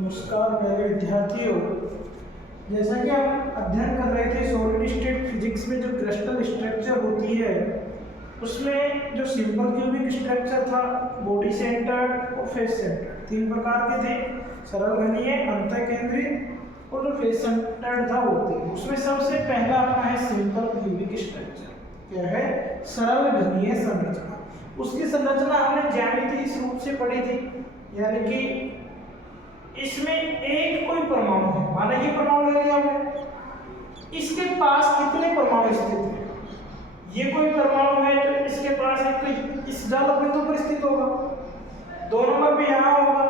नमस्कार प्यारे विद्यार्थियों। जैसा कि हम अध्ययन कर रहे थे सॉलिड स्टेट फिजिक्स में जो क्रिस्टल स्ट्रक्चर होती है उसमें जो सिंपल क्यूबिक स्ट्रक्चर था, बॉडी सेंटर्ड और फेस सेंटर्ड, तीन प्रकार के थे। सरल घनीय, अंतःकेंद्रित और जो फेस सेंटर्ड था वो थे। उसमें सबसे पहला अपना है सिंपल क्यूबिक स्ट्रक्चर। क्या है? सरल घनीय संरचना। उसकी संरचना हमने ज्यामिति इस रूप से पढ़ी थी, यानी कि इसमें एक कोई परमाणु है, माना ये परमाणु ले लिया हमने, इसके पास कितने परमाणु स्थित हैं? ये कोई परमाणु है तो इसके पास एक तो इस जालक बिंदु पर स्थित होगा, 2 नंबर पे यहाँ होगा,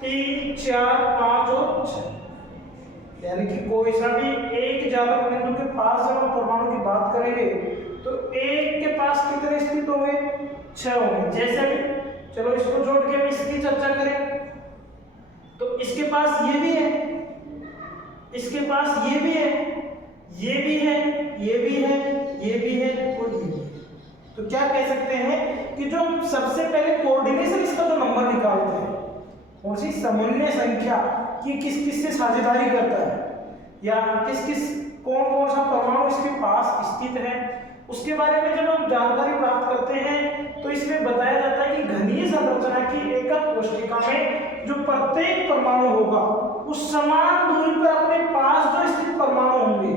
3, 4, 5 और 6। यानी कि कोई सा भी एक जालक बिंदु के पास जब हम परमाणु की बात करेंगे तो एक के पास कितने स्थित होंगे? 6 होंगे। जैसे भी चलो इसको जोड़ के हम इसकी चर्चा करें तो इसके पास ये भी है, इसके पास ये भी है, ये भी है, ये भी है, ये भी है और ये भी है। तो क्या कह सकते हैं कि जो सबसे पहले कोऑर्डिनेशन इसका जो नंबर निकालते हैं, कौन सी सामान्य संख्या कि किस किस से साझेदारी करता है या किस किस कौन कौन सा परमाणु इसके पास स्थित है, उसके बारे में जब हम जानकारी प्राप्त करते हैं तो इसमें बताया जाता है कि घनीय संरचना की एकक कोशिका में जो प्रत्येक परमाणु होगा उस समान दूरी पर अपने पास जो स्थित परमाणु होंगे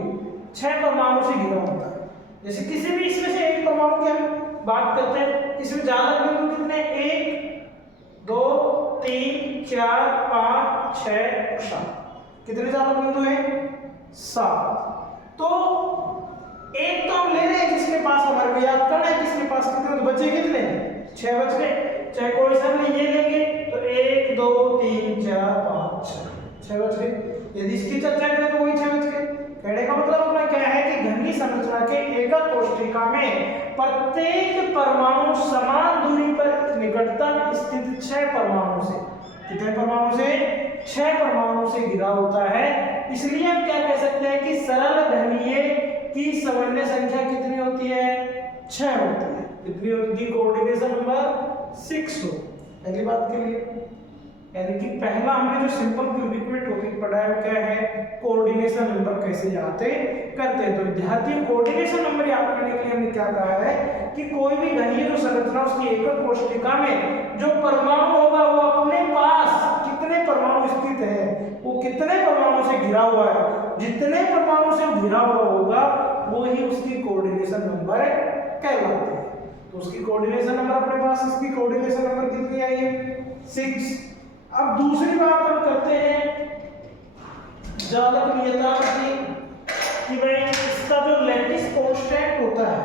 6 परमाणु से घिरा होता है। जैसे किसी भी इसमें से एक परमाणु की हम बात करते हैं, इसमें जालक बिंदु कितने? 1, 2, 3, 4, 5, 6 और 7। कितने जालक बिंदु हैं? 7। तो एक तो हम ले रहे हैं जिसके पास हमारे को याद करना है किसके पास कितने, तो बचे कितने? 6 बच गए। चाहे कोई सा भी ये लेंगे तो 1, 2, 3, 4, 5, 6 बच गए। यदि इसकी चर्चा करें तो वही 6 बच गए। कहने का मतलब अपना क्या है कि घनीय संरचना के एकक कोशिका में प्रत्येक परमाणु समान दूरी पर निकटतम स्थित 6 परमाणु से, कितने परमाणु से? 6 परमाणु से घिरा होता है। इसलिए हम क्या कह सकते हैं कि सरल घनीय की सामान्य संख्या कितनी होती है? 6 होती है। कितनी होती है? कोऑर्डिनेशन नंबर 6 हो। पहली बात के लिए यानी कि पहला हमने जो सिंपल क्यूबिक में टॉपिक पढ़ा है क्या है? कोऑर्डिनेशन नंबर कैसे याद करते हैं। तो विद्यार्थियों कोऑर्डिनेशन नंबर याद करने के लिए हमने क्या कहा है कि कोई भी घनीय जो संरचना उसकी एकक कोशिका में जो परमाणु होगा वो अपने पास कितने परमाणु स्थित है, वो कितने परमाणु से घिरा हुआ है, जितने परमाणु से घिरा हुआ होगा वो ही उसकी कोऑर्डिनेशन नंबर कहलाते हैं। तो उसकी कोऑर्डिनेशन नंबर अपने पास, इसकी कोऑर्डिनेशन नंबर कितनी आई है? 6। अब दूसरी बात हम करते हैं जालक नियतांक की, कि भाई इसका जो लैटिस कांस्टेंट होता है,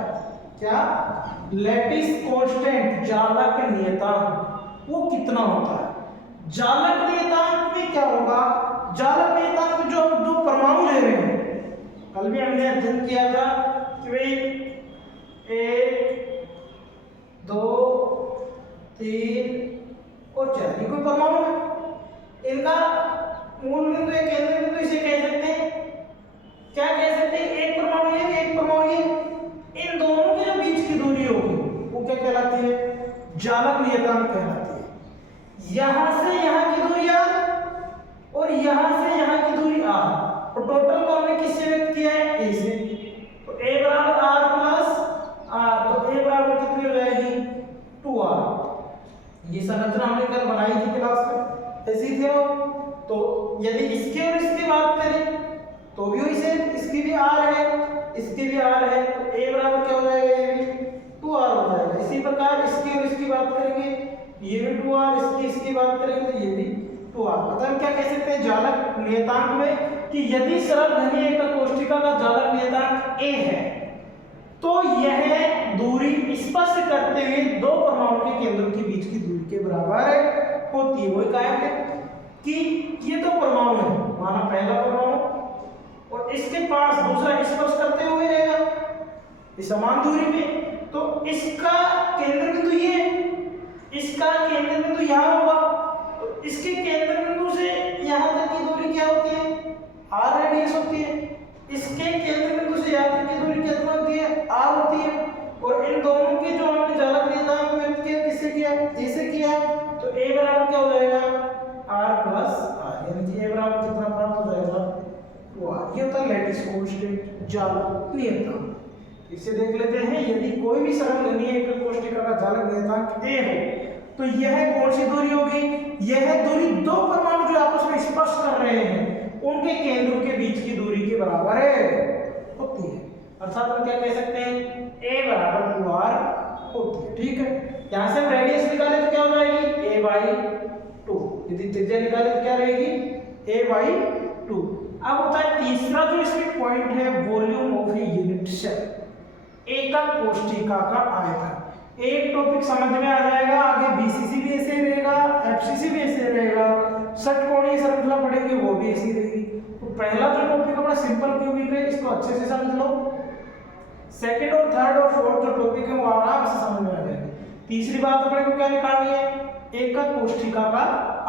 क्या लैटिस कांस्टेंट जालक नियतांक वो कितना होता है? जालक नियतांक में क्या होगा? जालक नियतांक में जो हम 2 परमाणु ले रहे हैं, कल भी हमने अध्ययन किया था कि भाई 1, 2, 3 और 4 ये कोई परमाणु है, इनका मूल बिंदु एक केंद्र बिंदु इसे कह सकते हैं। क्या कह सकते हैं? एक परमाणु ये, एक परमाणु ये, इन दोनों के जो बीच की दूरी होगी वो क्या कहलाती है? जालक नियतांक कहलाती है। यहां से यहां की दूरी r और यहां से यहां की दूरी r, और टोटल को हमने किससे व्यक्त किया है? a से। तो a बराबर r प्लस r, तो a बराबर कितनी हो जाएगी? 2r। ये संरचना हमने कल बनाई थी क्लास में, ऐसी थी। तो यदि इसकी और इसकी बात करें तो भी वही सेम, इसकी भी r है, इसकी भी r है, तो a बराबर क्या हो जाएगा? ये भी 2r हो जाएगा। इसी प्रकार इसकी और इसकी बात करेंगे, ये भी 2r, इसकी बात करेंगे तो ये भी 2r। मतलब हम क्या कह सकते हैं जालक नियतांक में कि यदि सरल घनीय एकक कोशिका का जालक नियतांक a है तो यह दूरी स्पर्श करते हुए 2 परमाणु के केंद्रों के बीच की दूरी के बराबर होती है। वही कायम है कि ये 2 परमाणु है, माना पहला परमाणु और इसके पास दूसरा स्पर्श करते हुए रहेगा इस समान दूरी पे, तो इसका केंद्र बिंदु ये, इसका केंद्र बिंदु यहाँ होगा, तो इसके केंद्र बिंदु से यहाँ तक की दूरी क्या होती है? r रेडियस होती है। इसके केंद्र बिंदु से यहाँ तक की दूरी कितना होती है? r होती है। और इन दोनों के जो हमने जालक नियतांक व्यक्त किया किससे किया? a से किया, तो a बराबर क्या हो जाएगा? r प्लस r, यानी कांस्टेंट जालक नियतांक। इसे देख लेते हैं, यदि कोई भी सरल एकक कोष्ठिका का जालक नियतांक a हो तो यह कौन सी दूरी होगी? यह दूरी दो परमाणु जो आपस में स्पर्श कर रहे हैं उनके केंद्रों के बीच की दूरी के बराबर होती है। अर्थात हम क्या कह सकते हैं, a बराबर 2r होती है। ठीक है, यहां से हम रेडियस निकाले तो क्या हो जाएगी, a/2। यदि त्रिज्या निकाले तो क्या रहेगी, a/2। अब होता है तीसरा जो इसमें पॉइंट है, volume of a unit cell, एकक कोष्ठिका का आयतन। एक टॉपिक समझ में आ जाएगा, आगे बीसीसी भी ऐसे रहेगा, एफसीसी भी ऐसे रहेगा, षटकोणीय श्रृंखला पढ़ेंगे वो भी ऐसी रहेगी। तो पहला जो टॉपिक अपना सिंपल क्यूबिक है, इसको अच्छे से समझ लो। सेकंड और थर्ड और फोर्थ जो टॉपिक है वो आराम से समझ में आ जाएगा। तीसरी बात अपने को क्या निकालनी है, एकक कोष्ठिका का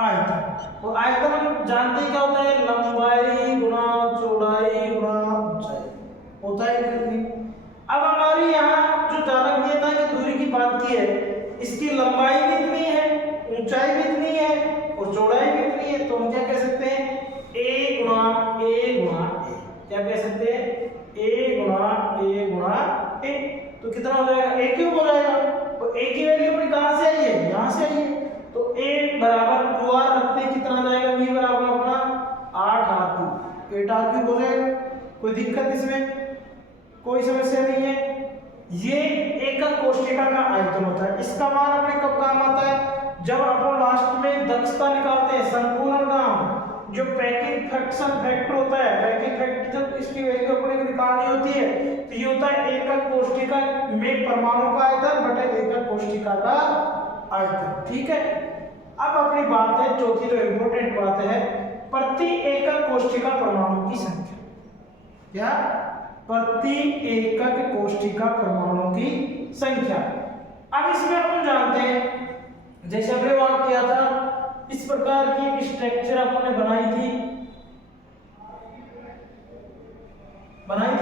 आयतन। और आयतन हम जानते हैं क्या होता है, लंबाई गुणा चौड़ाई गुणा ऊंचाई होता है। अब हमारी यहाँ जो जालक नियतांक की दूरी की बात की है, इसकी लंबाई भी इतनी है, ऊंचाई भी इतनी है और चौड़ाई भी इतनी है, तो हम क्या कह सकते हैं, a गुणा a। क्या कह सकते हैं, a गुणा a। तो कितना हो जाएगा, a क्यूब हो जाएगा। तो a की वैल्यू अपनी कहां से आई है, यहां से आई है। तो a बराबर 2r रखते हैं, कितना आ जाएगा, v बराबर अपना 8r3, 8r3 हो जाएगा। कोई दिक्कत इसमें, कोई समस्या नहीं है। ये एकक कोष्ठिका का आयतन होता है। इसका मान अपने कब काम आता है, जब अपन लास्ट में दक्षता निकालते हैं, संकुलन काम जो पैकिंग फ्रैक्शन फैक्टर होता है, पैकिंग फैक्टर जब इसकी वैल्यू अपने को निकालनी होती है तो ये होता है एकक कोष्ठिका में परमाणु का आयतन बटे एकक कोष्ठिका का आयतन। ठीक है, अब अपनी बात है चौथी जो इंपॉर्टेंट बात है, प्रति एकक कोष्ठिका परमाणु की संख्या। क्या, प्रति एकक कोष्ठिका परमाणु की संख्या। अब इसमें अपन जानते हैं, जैसे हमने बात किया था, इस प्रकार की एक स्ट्रक्चर अपन ने बनाई थी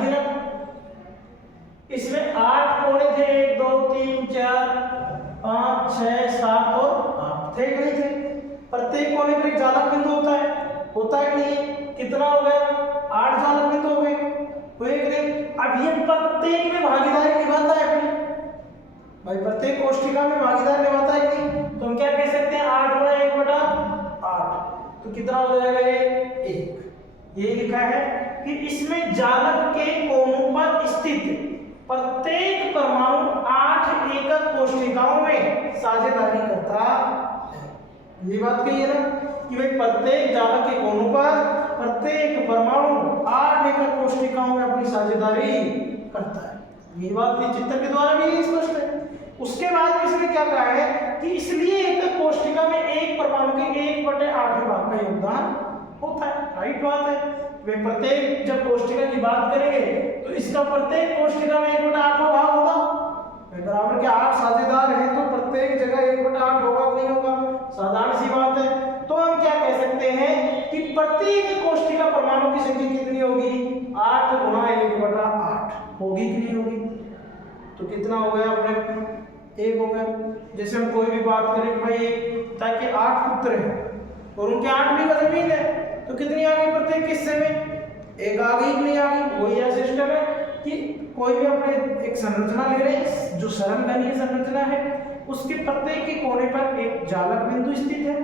ना। इसमें 8 कोने थे, 1 2 3 4 5 6 7 और 8 थे, नहीं थे। प्रत्येक कोने पर एक जालक बिंदु होता है कि नहीं, कितना हो गया, 8 जालक बिंदु हो गए। अब ये प्रत्येक में भागीदारी निभाता है अपनी, भाई प्रत्येक कोष्ठिका में भागीदार निभाता है कि नहीं, तो हम क्या कह सकते हैं, 8 गुणा 1/8। तो कितना हो जाएगा, ये 1। ये लिखा है कि इसमें जालक के कोनों पर स्थित प्रत्येक परमाणु 8 एकक कोष्ठिकाओं में साझेदारी करता है। ये बात कही है ना कि भाई प्रत्येक जालक के कोनों पर प्रत्येक परमाणु 8 एकक कोष्ठिकाओं में अपनी साझेदारी करता है। ये बात चित्र के द्वारा भी स्पष्ट है। उसके बाद इसमें क्या कहा है कि इसलिए एकक कोष्ठिका में एक परमाणु के 1/8 भाग का योगदान होता है। राइट बात है, वे प्रत्येक जब कोष्ठिका की बात करेंगे तो इसका प्रत्येक कोष्ठिका में 1/8 भाग होगा। बराबर के 8 साझेदार हैं तो प्रत्येक जगह 1/8 होगा, नहीं होगा, साधारण सी बात है। तो हम क्या कह सकते हैं कि प्रत्येक कोष्ठिका परमाणु की संख्या कितनी होगी, 8 गुणा 1/8 होगी कि नहीं होगी। तो कितना हो गया अपने, 1 हो गया। जैसे हम कोई भी बात करें कि भाई ताकि 8 पुत्र हैं और उनके 8 बीघा जमीन है, तो कितनी आ गई प्रत्येक हिस्से में, 1 आ गई कि नहीं आ गई। वही यह सिस्टम है कि कोई भी अपने एक संरचना ले रहे हैं जो सरलगणीय संरचना है, उसके प्रत्येक के कोने पर एक जालक बिंदु स्थित है।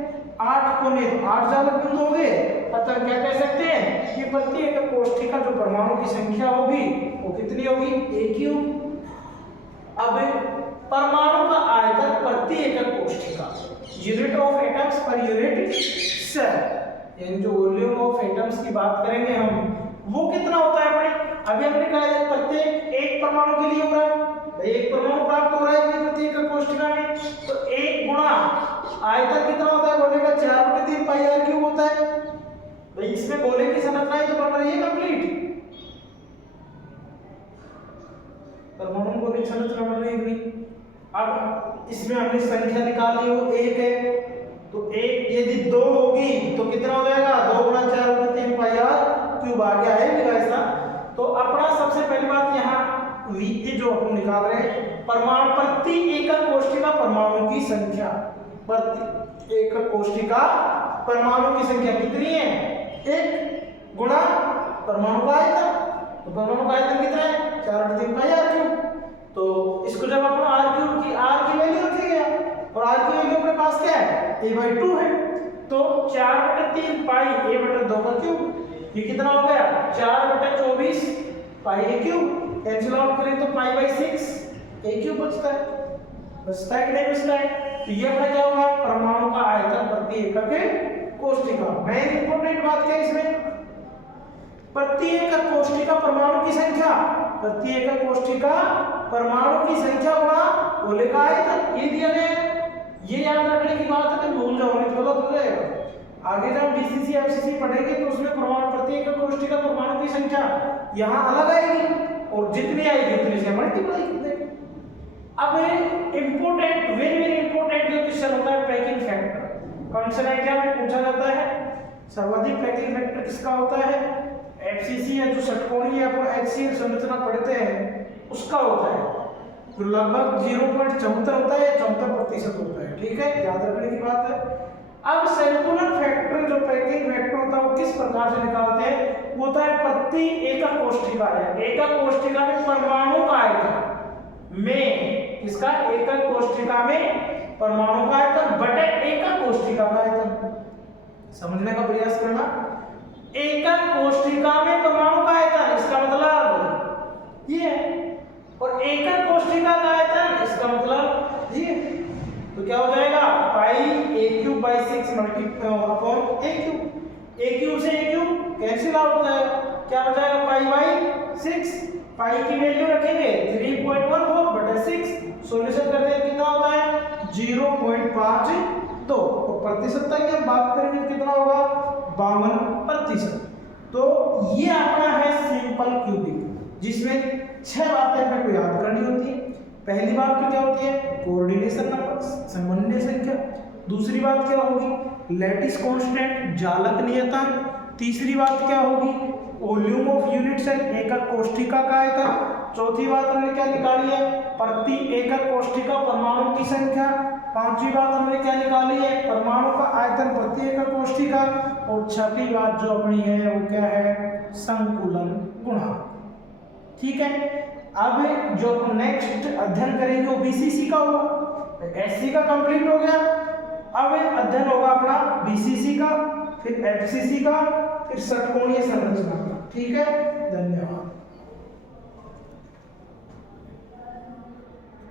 8 कोने तो 8 जालक बिंदु हो गए। अतः क्या कह सकते हैं कि प्रत्येक कोष्ठिका जो परमाणु की संख्या होगी वो कितनी होगी, 1 ही होगी। अब परमाणु का आयतन प्रति एकक कोष्ठिका, unit of atoms per unit cell, यानी जो वॉल्यूम ऑफ एटम्स की बात करेंगे हम, वो कितना होता है भाई। अभी हमने कहा प्रत्येक एक परमाणु के लिए हो रहा है, भाई एक परमाणु प्राप्त हो रहा है प्रति एकक कोष्ठिका में, तो 1 गुणा आयतन कितना होता है, बोलेगा 4/3 पाई r क्यूब होता है। भाई इसमें गोले की संरचना तो बन रही है कंप्लीट, परमाणु गोले की संरचना बन रही है। अब इसमें हमने संख्या निकालनी हो, 1 है तो 1 यदि 2 होगी तो कितना हो जाएगा, 2 गुणा 4/3 पाई r क्यूब आगे आएगा ऐसा। तो अपना सबसे पहली बात यहाँ V जो अपन निकाल रहे हैं, परमाणु प्रति एकक कोष्ठिका परमाणु की संख्या, प्रति एकक कोष्ठिका परमाणु की संख्या कितनी है, 1 गुणा परमाणु का आयतन, तो परमाणु का आयतन कितना है 4/3 पाई आर क्यूब। तो इसको जब अपन आर क्यूब की आर की वैल्यू रखेंगे और आर की वैल्यू अपने पास क्या है a/2 है, तो 4/3 पाई a/2 का क्यूब, ये कितना हो गया 4/24 पाई a क्यूब। कैंसिल आउट करें तो पाई/6 a क्यूब बचता है कि नहीं बचता है। तो ये अपना क्या होगा परमाणु का आयतन प्रति एकक कोष्ठिका। मेन इंपॉर्टेंट बात क्या है इसमें, प्रति एकक कोष्ठिका परमाणु की संख्या, प्रति एकक कोष्ठिका परमाणु की संख्या गुणा गोले का आयतन, ये दिया गया है। ये याद रखने की बात है, तो भूल जाओ नहीं तो गलत हो जाएगा। आगे जब बीसीसी एफसीसी पढ़ेंगे तो उसमें परमाणु प्रति एकक कोष्ठिका परमाणु की संख्या यहाँ अलग आएगी और जितनी आएगी उतनी से मल्टीप्लाई कर देंगे। अब इंपॉर्टेंट वेरी इंपॉर्टेंट जो क्वेश्चन होता है पैकिंग फैक्टर, कौन एग्जाम में पूछा जाता है। सर्वाधिक पैकिंग फैक्टर किसका होता है, एफसीसी है जो षटकोणीय अपन HCl संरचना पढ़ते हैं उसका होता है, जो लगभग 0.74 होता है, 74% होता है। ठीक है, याद रखने की बात है। अब सर्कुलर फैक्टर जो पैकिंग फैक्टर होता है वो किस प्रकार से निकालते हैं, वो होता है प्रति एकक कोष्ठिका है, एकक कोष्ठिका में परमाणु का आयतन में, इसका एकक कोष्ठिका में परमाणु का आयतन बटे एकक कोष्ठिका का आयतन। समझने का प्रयास करना, एकक कोष्ठिका में परमाणु का आयतन, इसका मतलब ये है, और एकक कोष्ठिका का आयतन इसका मतलब ये। तो क्या हो जाएगा पाई a³/6 अपॉन a³ से a³ कैंसिल आउट हो जाएगा, क्या हो जाएगा पाई/6। पाई की वैल्यू रखेंगे 3.14/6, सॉल्यूशन करते हैं कितना होता है 0.52, और प्रतिशतता की हम बात करेंगे तो कितना होगा 52%। तो ये अपना है सिंपल क्यूबिक, जिसमें 6 बातें अपने को याद करनी होती है। पहली बात तो क्या होती है कोऑर्डिनेशन नंबर, समन्वय संख्या। दूसरी बात क्या होगी लैटिस कांस्टेंट, जालक नियतांक। तीसरी बात क्या होगी वॉल्यूम ऑफ यूनिट सेल, एकक कोष्ठिका का आयतन। चौथी बात हमने क्या निकाली है प्रति एकक कोष्ठिका परमाणु की संख्या। पांचवी बात हमने क्या निकाली है परमाणु का आयतन प्रति एकक कोष्ठिका। और छठी बात जो अपनी है वो क्या है संकुलन गुणांक। ठीक है, अब जो नेक्स्ट अध्ययन करेंगे वो बीसीसी का होगा। एससी का कंप्लीट हो गया, अब अध्ययन होगा अपना बीसीसी का, फिर एफसीसी का, फिर षटकोणीय संरचना का। ठीक है, धन्यवाद।